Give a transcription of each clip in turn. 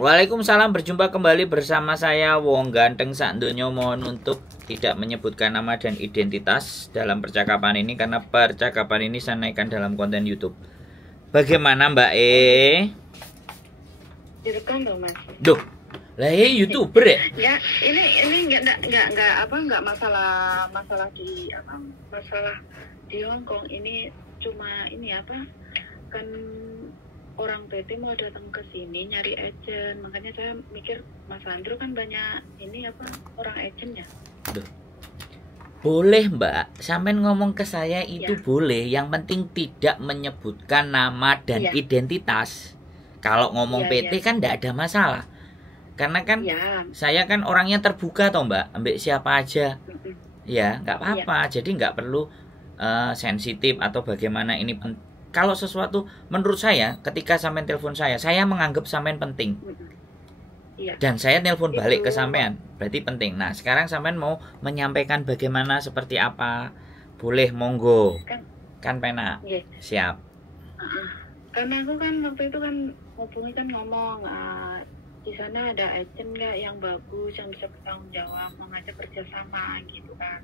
Waalaikumsalam, berjumpa kembali bersama saya Wong Ganteng Sakdonyo. Mohon untuk tidak menyebutkan nama dan identitas dalam percakapan ini karena percakapan ini saya naikkan dalam konten YouTube. Bagaimana Mbak E? Direkam dong Mas. Duh, lah YouTuber ya? Ya, ini enggak masalah di Hong Kong. Ini cuma ini kan orang PT mau datang ke sini nyari agent, makanya saya mikir Mas Andrew kan banyak orang agentnya. Duh. Boleh Mbak, sampean ngomong ke saya itu Ya. boleh, yang penting tidak menyebutkan nama dan Ya. identitas. Kalau ngomong Ya, PT kan tidak ada masalah. Karena kan Ya. saya kan orangnya terbuka toh Mbak, ambil siapa aja. Mm-mm. Ya, nggak apa-apa. Jadi nggak perlu sensitif atau bagaimana ini. Kalau sesuatu menurut saya, ketika sampean telepon saya menganggap sampean penting. Mm-mm. Iya. Dan saya telepon balik ke Itu. sampean, berarti penting. Nah, sekarang sampean mau menyampaikan bagaimana, seperti apa? Boleh, monggo. Kan penak. Iya. Siap. Karena aku kan waktu itu kan hubungi kan ngomong di sana ada agent nggak yang bagus yang bisa bertanggung jawab mengajak kerjasama gitu kan.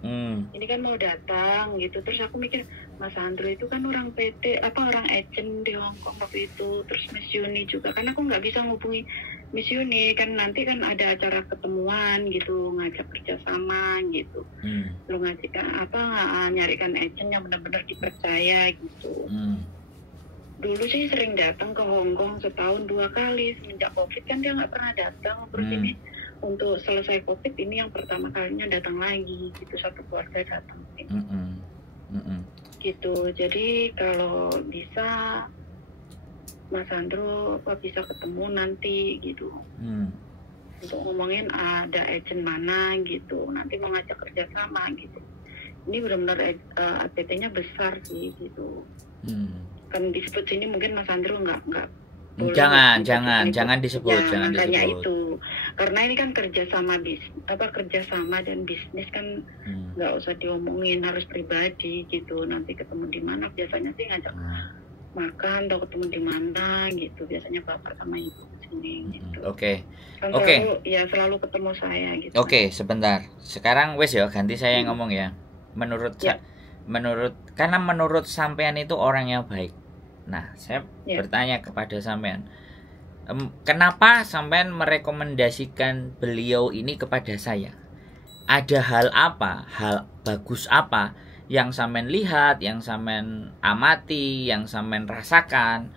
Ini kan mau datang gitu, terus aku mikir Mas Andrew itu kan orang PT orang agent di Hong Kong waktu itu, terus Miss Yuni juga, karena aku nggak bisa ngubungi Miss Yuni kan, nanti kan ada acara ketemuan gitu ngajak kerjasama gitu. Lo ngajikan nyarikan agent yang benar-benar dipercaya gitu. Dulu sih sering datang ke Hong Kong setahun 2 kali, semenjak COVID kan dia nggak pernah datang. Terus ini untuk selesai COVID ini yang pertama kalinya datang lagi gitu, satu keluarga datang gitu. Jadi kalau bisa Mas Andrew bisa ketemu nanti gitu untuk ngomongin ada agent mana gitu, nanti mau ngajak kerjasama gitu. Ini benar-benar APT-nya besar sih gitu. Kan disebut sini mungkin Mas Andrew nggak boleh. Jangan disebut, ya, jangan makanya disebut. itu karena ini kan kerjasama dan bisnis kan nggak usah diomongin, harus pribadi gitu. Nanti ketemu di mana biasanya sih ngajak makan atau ketemu di mana gitu, biasanya bapak sama ibu sini gitu. Oke. Kan selalu ketemu saya gitu. Oke, sebentar. Sekarang wes ya ganti saya yang ngomong ya. Karena menurut sampean itu orang yang baik. Nah, saya bertanya kepada sampean, kenapa sampean merekomendasikan beliau ini kepada saya? Ada hal apa, hal bagus apa yang sampean lihat, yang sampean amati, yang sampean rasakan?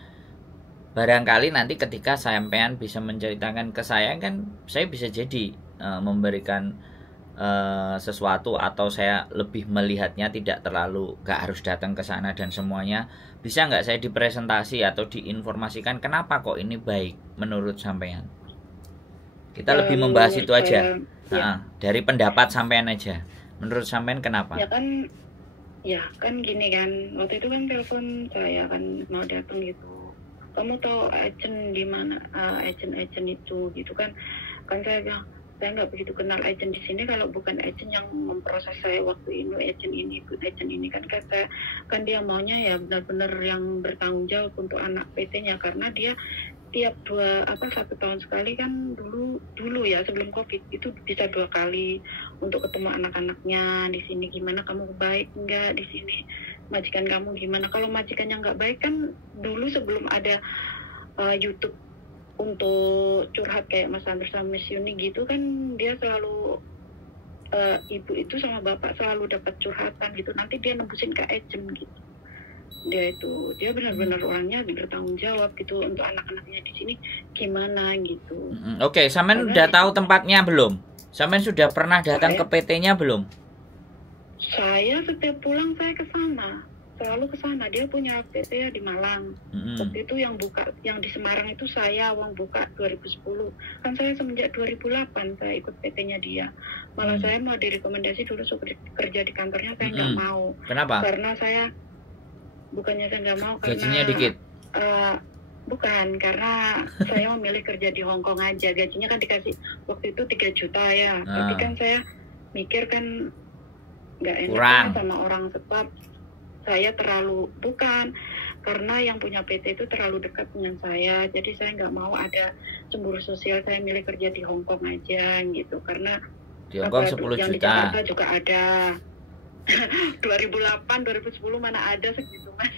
Barangkali nanti ketika sampean bisa menceritakan ke saya kan, saya bisa jadi memberikan sesuatu, atau saya lebih melihatnya tidak terlalu, gak harus datang ke sana dan semuanya. Bisa nggak saya dipresentasi atau diinformasikan kenapa kok ini baik menurut sampean? Kita lebih membahas itu aja. Dari pendapat sampean aja. Menurut sampean kenapa? Ya kan gini kan, waktu itu kan telepon saya kan mau datang gitu. Kamu tahu agent di mana, agent itu gitu kan? Kan saya bilang saya nggak begitu kenal agent di sini kalau bukan agent yang memproses saya waktu ini, agent ini kan kata kan dia maunya ya benar-benar yang bertanggung jawab untuk anak PT-nya, karena dia tiap 1 tahun sekali kan dulu ya sebelum COVID itu bisa 2 kali untuk ketemu anak-anaknya di sini. Gimana kamu baik nggak di sini, majikan kamu gimana? Kalau majikannya nggak baik kan dulu sebelum ada YouTube untuk curhat kayak Mas Andrew sama Miss Yuni gitu kan, dia selalu ibu itu sama bapak selalu dapat curhatan gitu, nanti dia nembusin ke agent gitu. Dia benar-benar orangnya bertanggung jawab gitu untuk anak-anaknya di sini gimana gitu. Oke, sampean udah tahu tempatnya belum? Sampean sudah pernah datang ke PT-nya belum? Saya setiap pulang saya ke sana, selalu ke sana. Dia punya PT ya di Malang. Waktu itu yang di Semarang itu saya buka 2010. Kan saya semenjak 2008 saya ikut PT-nya dia. Malah saya mau direkomendasi dulu kerja di kantornya, saya nggak mau. Kenapa? Karena bukannya saya nggak mau, karena gajinya dikit. Bukan, karena saya memilih kerja di Hong Kong aja. Gajinya kan dikasih waktu itu 3 juta ya. Tapi kan saya mikir kan nggak enak sama orang, sebab saya terlalu karena yang punya PT itu terlalu dekat dengan saya, jadi saya nggak mau ada cemburu sosial. Saya milih kerja di Hong Kong aja gitu, karena Di Hong Kong 10 yang di juta. Jakarta juga ada. 2008, 2010 mana ada segitu mas.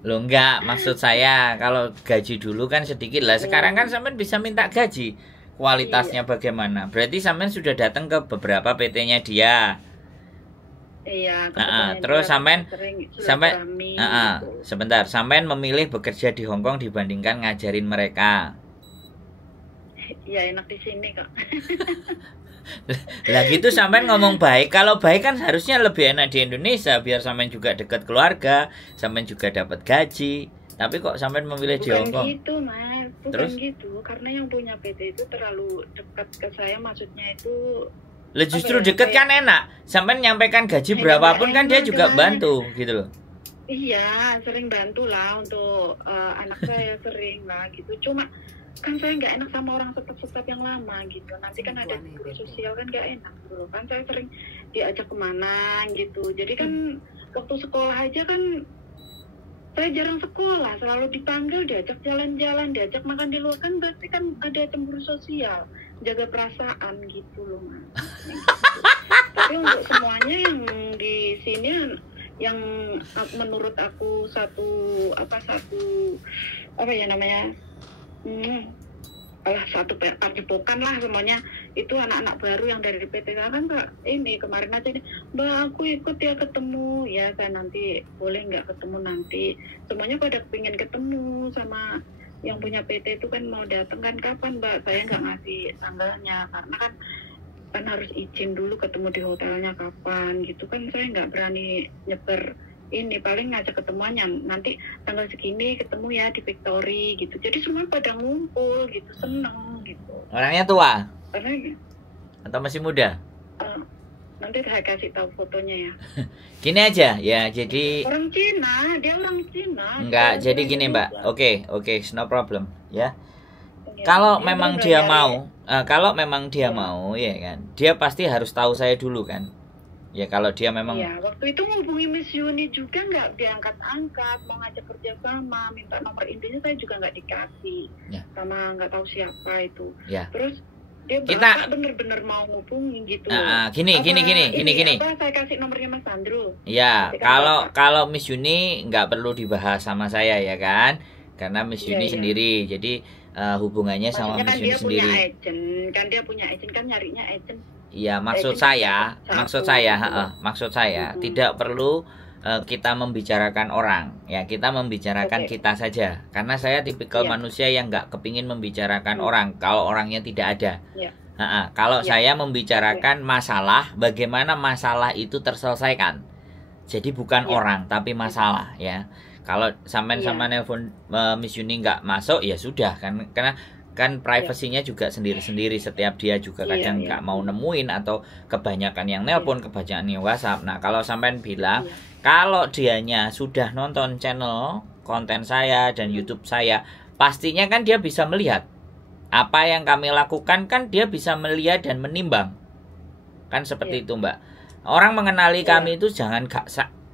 Loh enggak, maksud saya kalau gaji dulu kan sedikit lah. Sekarang kan sampean bisa minta gaji. Kualitasnya bagaimana? Berarti sampean sudah datang ke beberapa PT-nya dia. Iya. Terus sampean gitu. Sebentar, sampean memilih bekerja di Hong Kong dibandingkan ngajarin mereka. Iya, enak di sini kok. Lah gitu sampean ngomong baik. Kalau baik kan harusnya lebih enak di Indonesia, biar sampean juga dekat keluarga, sampean juga dapat gaji. Tapi kok sampean memilih di Hong Kong? Bukan gitu mas, bukan Terus? gitu. Karena yang punya PT itu terlalu dekat ke saya, maksudnya itu. Lah justru deket kan enak. Sampean nyampaikan gaji berapapun kan dia juga bantu gitu loh. Iya, sering bantu lah untuk anak saya, sering lah gitu. Cuma kan saya nggak enak sama orang staf-staf yang lama gitu. Nanti kan ada cemburu sosial kan nggak enak gitu. Kan saya sering diajak kemana gitu. Jadi kan waktu sekolah aja kan saya jarang sekolah, selalu dipanggil, diajak jalan-jalan, diajak makan di luar, kan berarti kan ada cemburu sosial, jaga perasaan gitu loh mas. Gitu. Tapi untuk semuanya yang di sini yang menurut aku satu satu padepokan lah semuanya, itu anak-anak baru yang dari PT kan Kak. Ini kemarin aja nih, Mbak aku ikut ya ketemu ya, saya nanti boleh nggak ketemu nanti, semuanya pada pengen ketemu sama yang punya PT itu kan, mau datang kan kapan Mbak, saya nggak ngasih tanggalnya karena kan harus izin dulu ketemu di hotelnya kapan gitu kan, saya nggak berani nyebar ini, paling ngajak ketemuannya nanti tanggal segini ketemu ya di Victory gitu, jadi semua pada ngumpul gitu, seneng gitu. Orangnya tua? Karena atau masih muda? Nanti saya kasih tahu fotonya ya. Gini aja ya, jadi orang Cina, dia orang Cina. Enggak, jadi gini Mbak. Oke, no problem ya. Kalau memang dia mau, mau ya kan, dia pasti harus tahu saya dulu kan. Ya kalau dia memang. Ya, waktu itu menghubungi Miss Yuni juga nggak diangkat-angkat, mau ngajak kerja sama, minta nomor intinya saya juga nggak dikasih, ya. Sama nggak tahu siapa itu. Ya. Terus dia bener-bener mau ngubungin gitu. Gini. Apa saya kasih nomornya Mas Andrew? Ya, kalau Miss Yuni nggak perlu dibahas sama saya ya kan, karena Miss Yuni sendiri, jadi hubungannya sama Miss Yuni sendiri. Kan dia punya agent kan, nyarinya agent. Ya, maksud saya tidak perlu kita membicarakan orang, ya kita membicarakan kita saja, karena saya tipikal manusia yang nggak kepingin membicarakan orang kalau orangnya tidak ada. Kalau saya membicarakan masalah, bagaimana masalah itu terselesaikan, jadi bukan orang tapi masalah ya. Kalau sampean sama nelpon Miss Yuni nggak masuk ya sudah kan, karena kan privasinya juga sendiri-sendiri, setiap dia juga kadang nggak mau nemuin, atau kebanyakan yang nelpon, kebanyakan yang WhatsApp. Nah kalau sampean bilang kalau dianya sudah nonton channel konten saya dan YouTube saya, pastinya kan dia bisa melihat apa yang kami lakukan, kan dia bisa melihat dan menimbang kan, seperti itu Mbak. Orang mengenali kami itu jangan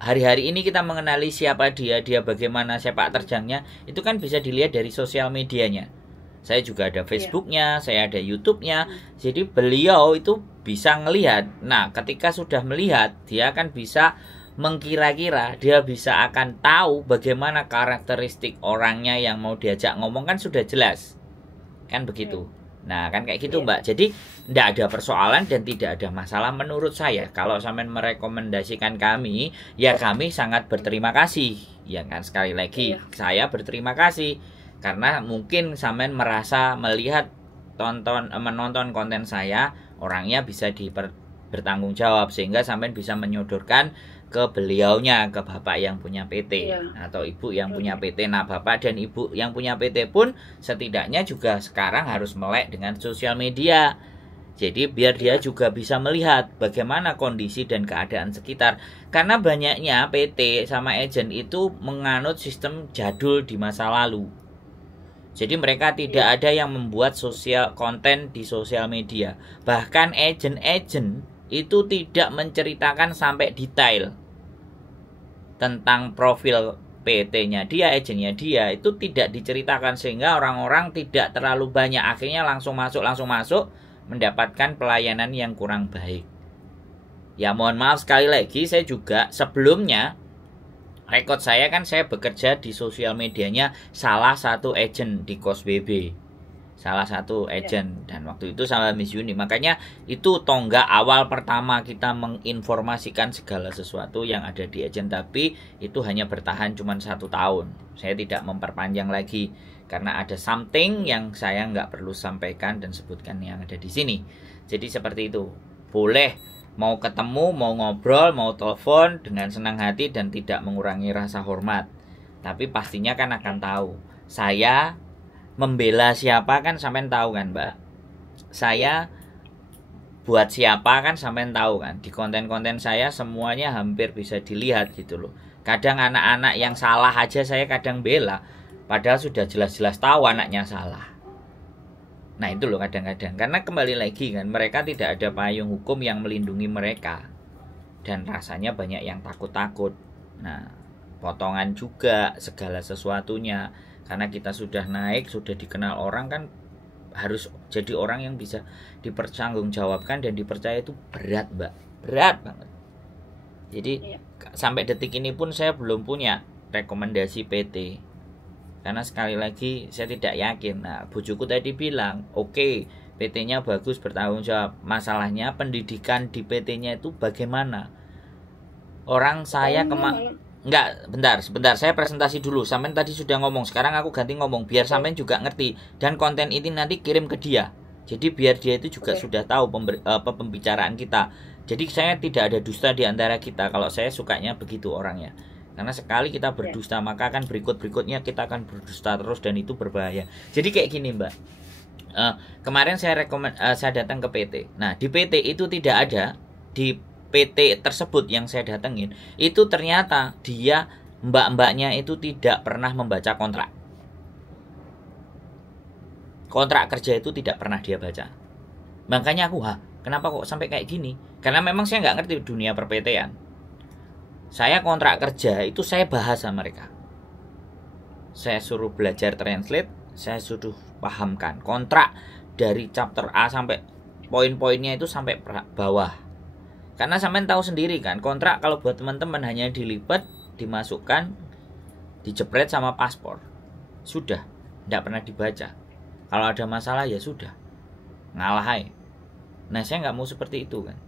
hari-hari ini kita mengenali siapa dia bagaimana sepak terjangnya, itu kan bisa dilihat dari sosial medianya. Saya juga ada Facebooknya, saya ada YouTube-nya. Jadi beliau itu bisa ngelihat. Nah, ketika sudah melihat, dia akan bisa mengkira-kira, dia bisa akan tahu bagaimana karakteristik orangnya yang mau diajak ngomong, kan sudah jelas. Kan begitu. Nah, kan kayak gitu Mbak. Jadi tidak ada persoalan dan tidak ada masalah menurut saya. Kalau sampean merekomendasikan kami, ya kami sangat berterima kasih. Ya kan, sekali lagi saya berterima kasih. Karena mungkin sampean merasa melihat menonton konten saya, orangnya bisa bertanggung jawab, sehingga sampean bisa menyodorkan ke beliaunya, ke bapak yang punya PT atau ibu yang punya PT. Nah, bapak dan ibu yang punya PT pun setidaknya juga sekarang harus melek dengan sosial media. Jadi biar dia juga bisa melihat bagaimana kondisi dan keadaan sekitar. Karena banyaknya PT sama agen itu menganut sistem jadul di masa lalu. Jadi mereka tidak ada yang membuat konten di sosial media. Bahkan agen-agen itu tidak menceritakan sampai detail tentang profil PT-nya dia, agennya dia, itu tidak diceritakan sehingga orang-orang tidak terlalu banyak, akhirnya langsung masuk mendapatkan pelayanan yang kurang baik. Ya mohon maaf sekali lagi, saya juga sebelumnya rekod saya kan saya bekerja di sosial medianya salah satu agen di Kos BB, salah satu agen, dan waktu itu sama Miss Yuni. Makanya itu tonggak awal pertama kita menginformasikan segala sesuatu yang ada di agen, tapi itu hanya bertahan cuma 1 tahun. Saya tidak memperpanjang lagi karena ada something yang saya nggak perlu sampaikan dan sebutkan yang ada di sini. Jadi seperti itu, boleh mau ketemu, mau ngobrol, mau telepon dengan senang hati dan tidak mengurangi rasa hormat. Tapi pastinya kan akan tahu saya membela siapa kan sampean tahu kan, Mbak. Saya buat siapa kan sampean tahu kan. Di konten-konten saya semuanya hampir bisa dilihat gitu loh. Kadang anak-anak yang salah aja saya kadang bela, padahal sudah jelas-jelas tahu anaknya salah. Nah itu loh kadang-kadang, karena kembali lagi kan, mereka tidak ada payung hukum yang melindungi mereka, dan rasanya banyak yang takut-takut. Nah potongan juga segala sesuatunya, karena kita sudah naik, sudah dikenal orang kan, harus jadi orang yang bisa dipertanggungjawabkan dan dipercaya. Itu berat, Mbak, berat banget. Jadi sampai detik ini pun saya belum punya rekomendasi PT, karena sekali lagi saya tidak yakin. Nah bujuku tadi bilang oke, PT-nya bagus, bertanggung jawab. Masalahnya pendidikan di PT-nya itu bagaimana? Orang saya enggak, bentar, saya presentasi dulu. Sampean tadi sudah ngomong, sekarang aku ganti ngomong biar sampean juga ngerti, dan konten ini nanti kirim ke dia. Jadi biar dia itu juga sudah tahu pembicaraan kita. Jadi saya tidak ada dusta di antara kita. Kalau saya sukanya begitu orangnya. Karena sekali kita berdusta, maka akan berikut-berikutnya kita akan berdusta terus, dan itu berbahaya. Jadi kayak gini, Mbak. Kemarin saya datang ke PT. Nah di PT itu tidak ada, di PT tersebut yang saya datengin itu ternyata dia, mbak-mbaknya itu tidak pernah membaca kontrak kerja, itu tidak pernah dia baca. Makanya aku, kenapa kok sampai kayak gini? Karena memang saya nggak ngerti dunia per-PT-an. Saya kontrak kerja itu saya bahas sama mereka, saya suruh belajar translate, saya suruh pahamkan kontrak dari chapter A sampai poin-poinnya itu sampai bawah. Karena sampean tahu sendiri kan, kontrak kalau buat teman-teman hanya dilipat, dimasukkan, dijepret sama paspor, sudah, tidak pernah dibaca. Kalau ada masalah ya sudah, ngalah aja. Nah saya nggak mau seperti itu kan.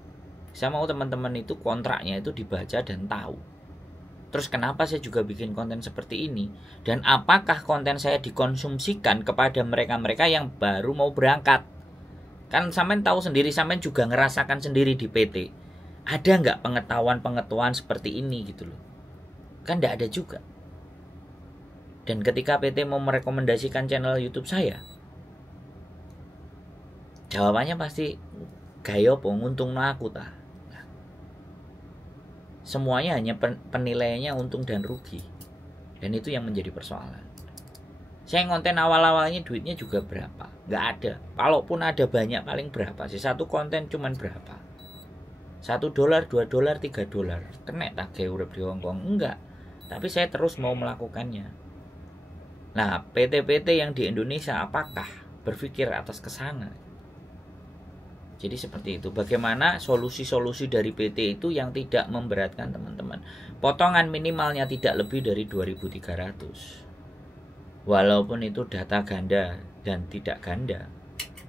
Saya mau teman-teman itu kontraknya itu dibaca dan tahu. Terus kenapa saya juga bikin konten seperti ini? Dan apakah konten saya dikonsumsikan kepada mereka-mereka yang baru mau berangkat? Kan sampean tahu sendiri, sampean juga ngerasakan sendiri di PT. Ada nggak pengetahuan seperti ini gitu loh? Kan nggak ada juga. Dan ketika PT mau merekomendasikan channel YouTube saya, jawabannya pasti gaya apa nguntung aku ta. Semuanya hanya penilaiannya untung dan rugi, dan itu yang menjadi persoalan. Saya konten awal-awalnya duitnya juga berapa? Nggak ada. Kalaupun ada banyak, paling berapa sih? Satu konten cuman berapa? $1, $2, $3. Kena tak kayak urip di Hongkong? Enggak. Tapi saya terus mau melakukannya. Nah, PT-PT yang di Indonesia apakah berpikir atas kesana? Jadi seperti itu. Bagaimana solusi-solusi dari PT itu yang tidak memberatkan teman-teman. Potongan minimalnya tidak lebih dari 2.300. Walaupun itu data ganda dan tidak ganda,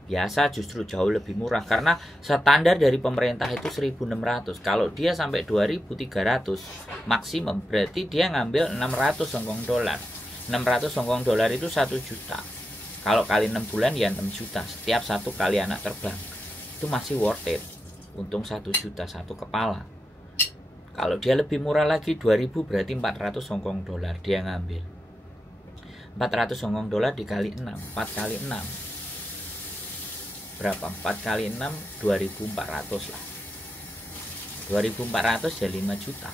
biasa justru jauh lebih murah. Karena standar dari pemerintah itu 1.600. Kalau dia sampai 2.300 maksimum, berarti dia ngambil 600 Hong Kong dolar. 600 Hong Kong dolar itu 1 juta. Kalau kali 6 bulan ya 6 juta. Setiap 1 kali anak terbang. Itu masih worth it. Untung 1 juta satu kepala. Kalau dia lebih murah lagi 2.000, berarti 400 Hong Kong dolar dia ngambil. 400 Hong Kong dolar dikali 6, 4 kali 6 berapa? 4 kali 6 2.400 lah. 2.400 ya 5 juta.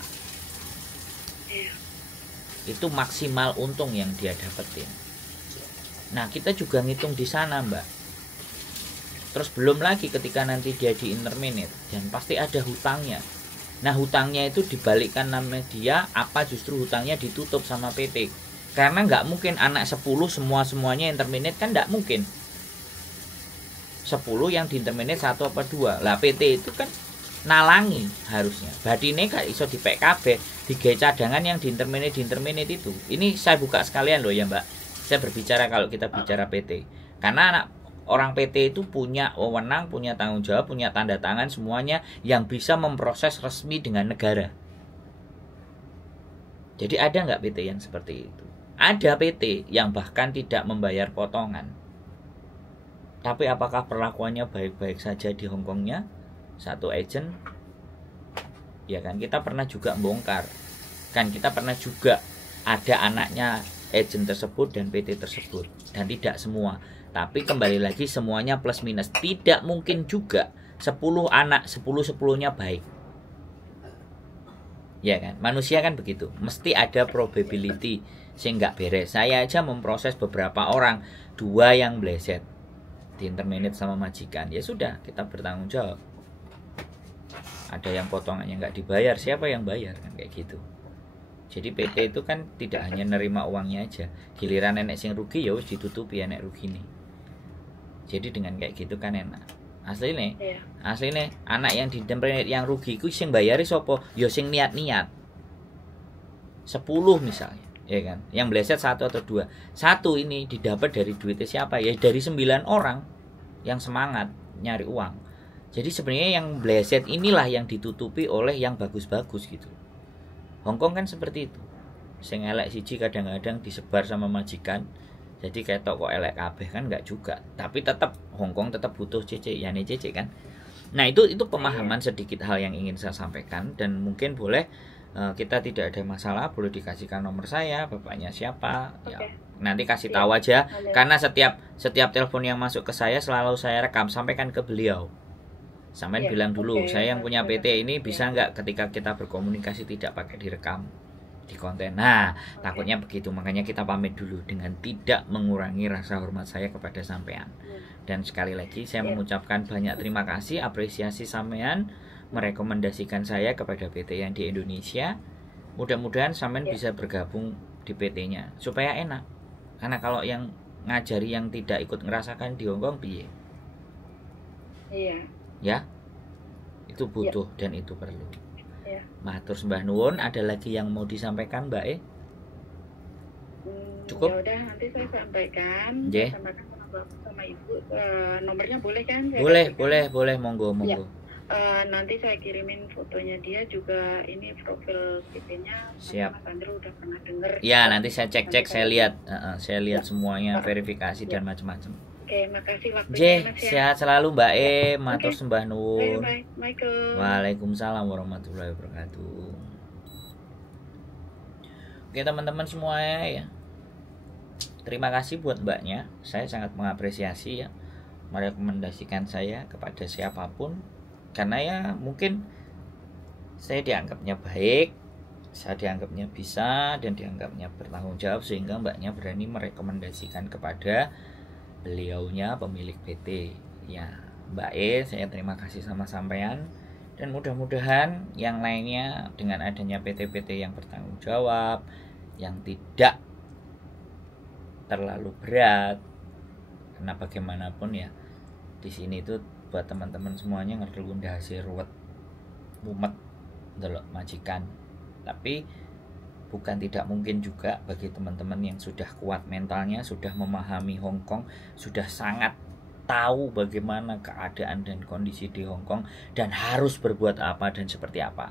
Itu maksimal untung yang dia dapetin. Nah kita juga ngitung di sana, Mbak. Terus belum lagi ketika nanti dia di interminate, dan pasti ada hutangnya. Nah hutangnya itu dibalikkan nama dia, apa justru hutangnya ditutup sama PT. Karena nggak mungkin anak 10 semuanya yang terminate, kan nggak mungkin. 10 yang di terminate 1 apa 2. Lah PT itu kan nalangi harusnya. Badine gak iso di PKB, digawe cadangan yang di interminate itu. Ini saya buka sekalian loh ya Mbak. Saya berbicara kalau kita bicara PT. Karena anak orang PT itu punya wewenang, punya tanggung jawab, punya tanda tangan semuanya yang bisa memproses resmi dengan negara. Jadi ada nggak PT yang seperti itu? Ada PT yang bahkan tidak membayar potongan. Tapi apakah perlakuannya baik-baik saja di Hongkongnya? Satu agent, ya kan, kita pernah juga bongkar. Kan kita pernah juga ada anaknya agent tersebut dan PT tersebut. Dan tidak semua. Tapi kembali lagi semuanya plus minus. Tidak mungkin juga 10 anak 10-10-nya baik. Ya kan, manusia kan begitu. Mesti ada probability sehingga beres. Saya aja memproses beberapa orang, 2 yang bleset di interminate sama majikan. Ya sudah, kita bertanggung jawab. Ada yang potongannya nggak dibayar, siapa yang bayar kan kayak gitu. Jadi PT itu kan tidak hanya nerima uangnya aja, giliran nenek sing rugi ya wis ditutupi nenek rugi nih. Jadi dengan kayak gitu kan enak. Asline anak yang di interminate yang rugi ku sing bayari sapa? Ya sing niat-niat. 10 misalnya, ya kan. Yang bleset 1 atau 2. 1 ini didapat dari duitnya siapa? Ya dari 9 orang yang semangat nyari uang. Jadi sebenarnya yang bleset inilah yang ditutupi oleh yang bagus-bagus gitu. Hongkong kan seperti itu. Sing elek siji kadang-kadang disebar sama majikan. Jadi kayak kok elek kabeh kan enggak juga. Tapi tetap Hongkong tetap butuh CC, yani CC kan. Nah, itu pemahaman sedikit hal yang ingin saya sampaikan dan mungkin boleh kita tidak ada masalah, boleh dikasihkan nomor saya, bapaknya siapa. Ya, nanti kasih tahu aja karena setiap telepon yang masuk ke saya selalu saya rekam, sampaikan ke beliau. Sampai bilang dulu, saya yang punya PT ini bisa nggak ketika kita berkomunikasi tidak pakai direkam di konten. Nah, takutnya begitu, makanya kita pamit dulu dengan tidak mengurangi rasa hormat saya kepada sampean. Dan sekali lagi saya mengucapkan banyak terima kasih, apresiasi sampean merekomendasikan saya kepada PT yang di Indonesia. Mudah-mudahan sampean bisa bergabung di PT-nya supaya enak. Karena kalau yang ngajari yang tidak ikut ngerasakan di Hongkong piye? Iya. Ya, itu butuh dan itu perlu. Matur sembah nuwun. Ada lagi yang mau disampaikan Mbak Cukup? Ya udah, nanti saya sampaikan. Sampaikan sama Bapak sama Ibu. Nomornya boleh kan? Boleh, monggo. Ya. Nanti saya kirimin fotonya dia juga, ini profil PT-nya. Siap. Mas Andrew udah pernah dengar. Ya, nanti saya cek, saya lihat, semuanya, verifikasi dan macam-macam. Oke, makasih waktunya Mas ya. Sehat selalu Mbak matur sembah nuwun. Waalaikumsalam warahmatullahi wabarakatuh. Oke teman-teman semuanya ya. Terima kasih buat Mbaknya. Saya sangat mengapresiasi ya, merekomendasikan saya kepada siapapun. Karena ya mungkin saya dianggapnya baik, saya dianggapnya bisa dan dianggapnya bertanggung jawab sehingga Mbaknya berani merekomendasikan kepada beliaunya pemilik PT ya. Mbak saya terima kasih sama sampean dan mudah-mudahan yang lainnya dengan adanya PT-PT yang bertanggung jawab, yang tidak terlalu berat, karena bagaimanapun ya di sini itu buat teman-teman semuanya ngerti hasil ruwet mumet delok majikan. Tapi bukan tidak mungkin juga bagi teman-teman yang sudah kuat mentalnya, sudah memahami Hongkong, sudah sangat tahu bagaimana keadaan dan kondisi di Hongkong dan harus berbuat apa dan seperti apa.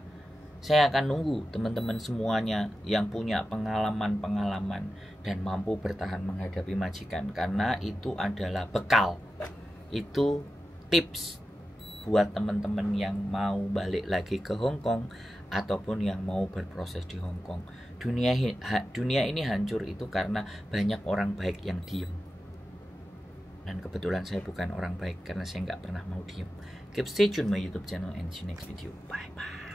Saya akan nunggu teman-teman semuanya yang punya pengalaman-pengalaman dan mampu bertahan menghadapi majikan, karena itu adalah bekal. Itu tips buat teman-teman yang mau balik lagi ke Hongkong ataupun yang mau berproses di Hongkong. Dunia ini hancur itu karena banyak orang baik yang diem. Dan kebetulan saya bukan orang baik karena saya nggak pernah mau diem. Keep stay tune my YouTube channel and see you next video. Bye bye.